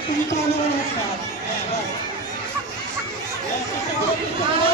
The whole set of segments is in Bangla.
তুমি তো অনুমান হ্যাঁ বাস হ্যাঁ, চেষ্টা করো, চেষ্টা করো।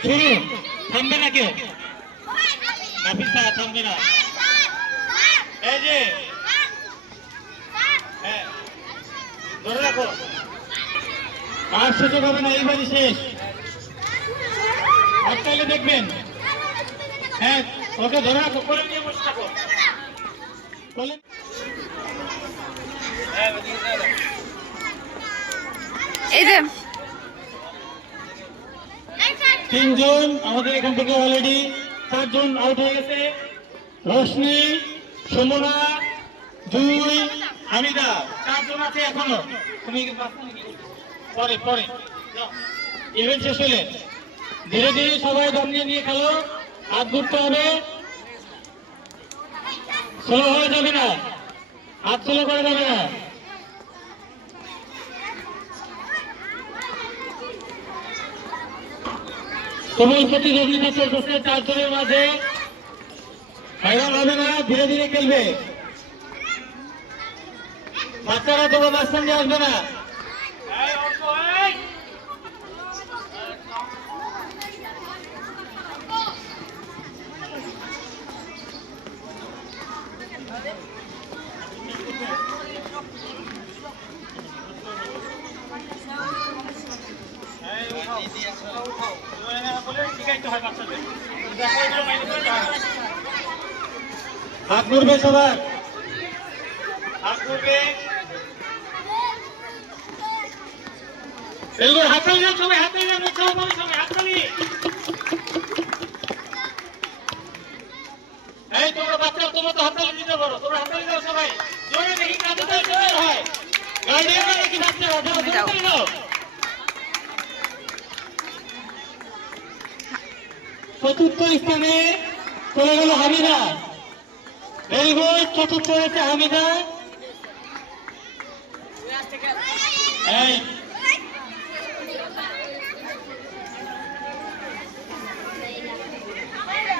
শুরু থামবে না কেউ? থামবে না। এই যে হ্যাঁ ধরে রাখো। আর সুযোগ হবে না? এইবারই শেষ। আপনাকে দেখবেন। হ্যাঁ ওকে ধরে রাখো। কোলে নিয়ে বসে থাকো। এই যে তিনজন আমাদের এখান থেকে অলরেডি চারজন আউট হয়ে গেছে। রোশনি, সুমনা দুই হামিদা, চারজন আছে এখনও। তুমি? পরে পরে। ইভেন্ট শেষ হলে ধীরে ধীরে সবাই দম নিয়ে নিয়ে খেলো। হাত ঘুরতে হবে। স্লো হয়ে যাবে না। হাত স্লো করে যাবে না। প্রবল প্রতিযোগিতা চলতেছে চারজনের মাঝে ফাইনাল হবে না, ধীরে ধীরে খেলবে। বাচ্চারা তোমার মাঝখান দিয়ে আসবে না। হাত ঘুরবে সবার হাত ঘুরবে এগুলো হাততালি দাও সবাই হাততালি দাও পাবে সবাই হাততালি এই, তোমরা বাচ্চারা তোমরা তো হাততালি দিতে পারো। তোমরা হাততালি দাও সবাই। জোরে দেখি কাঁদে দাও জোরে হয়। নাকি বাচ্চারা হাততালি দাও। চতুর্থ স্থানে চলে গেল হামিদা। ভেরি চতুর্থ হয়েছে হামিদা। এই।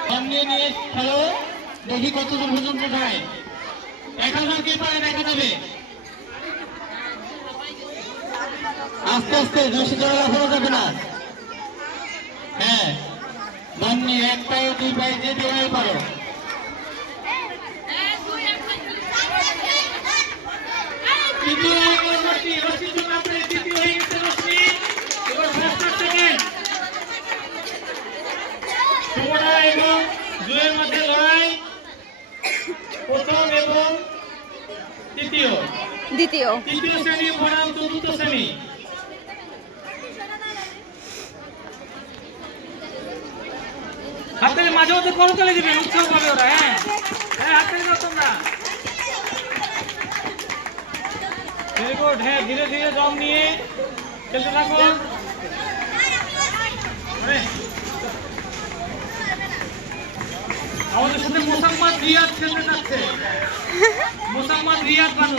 সামনে নিয়ে পর্যন্ত যায়। দেখা যাক কে পারে দেখা যাবে। আস্তে আস্তে বেশি জোরে লাফানো যাবে না। মান্নি এক পায়ে দুই পায়ে যে দেওয়াই পারো। তৃতীয় হয়ে গেল রশ্মি রশ্মি জন্য আপনার তৃতীয় হয়ে গেছে রশ্মি। এবার ফার্স্ট সেকেন্ড সুমনা এবং জুয়ের মধ্যে লড়াই। প্রথম এবং তৃতীয়। দ্বিতীয়। তৃতীয় শ্রেণি বনাম চতুর্থ শ্রেণি। হাতের মাঝে মধ্যে করতালি দিবে উৎসাহ পাবে ওরা হ্যাঁ। হ্যাঁ হাতের দাও তোমরা। ভেরি গুড হ্যাঁ ধীরে ধীরে দম নিয়ে খেলতে আরে। আমাদের সাথে মোসাম্মদ রিয়াদ খেলতে যাচ্ছে। মোসাম্মদ রিয়াদ বানু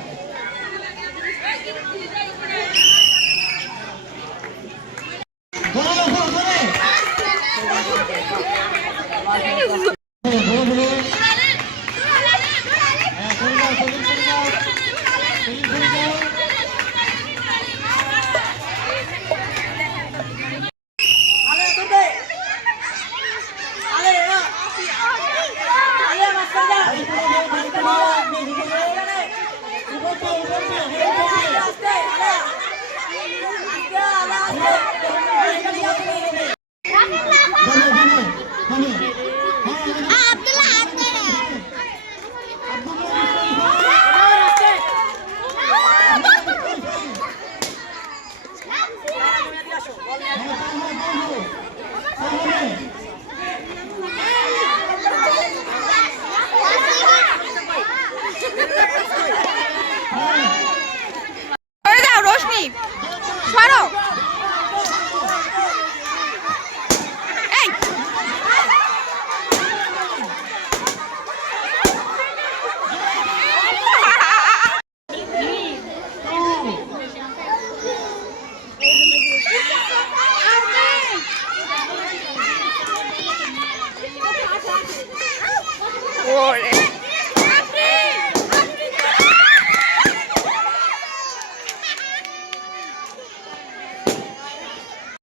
por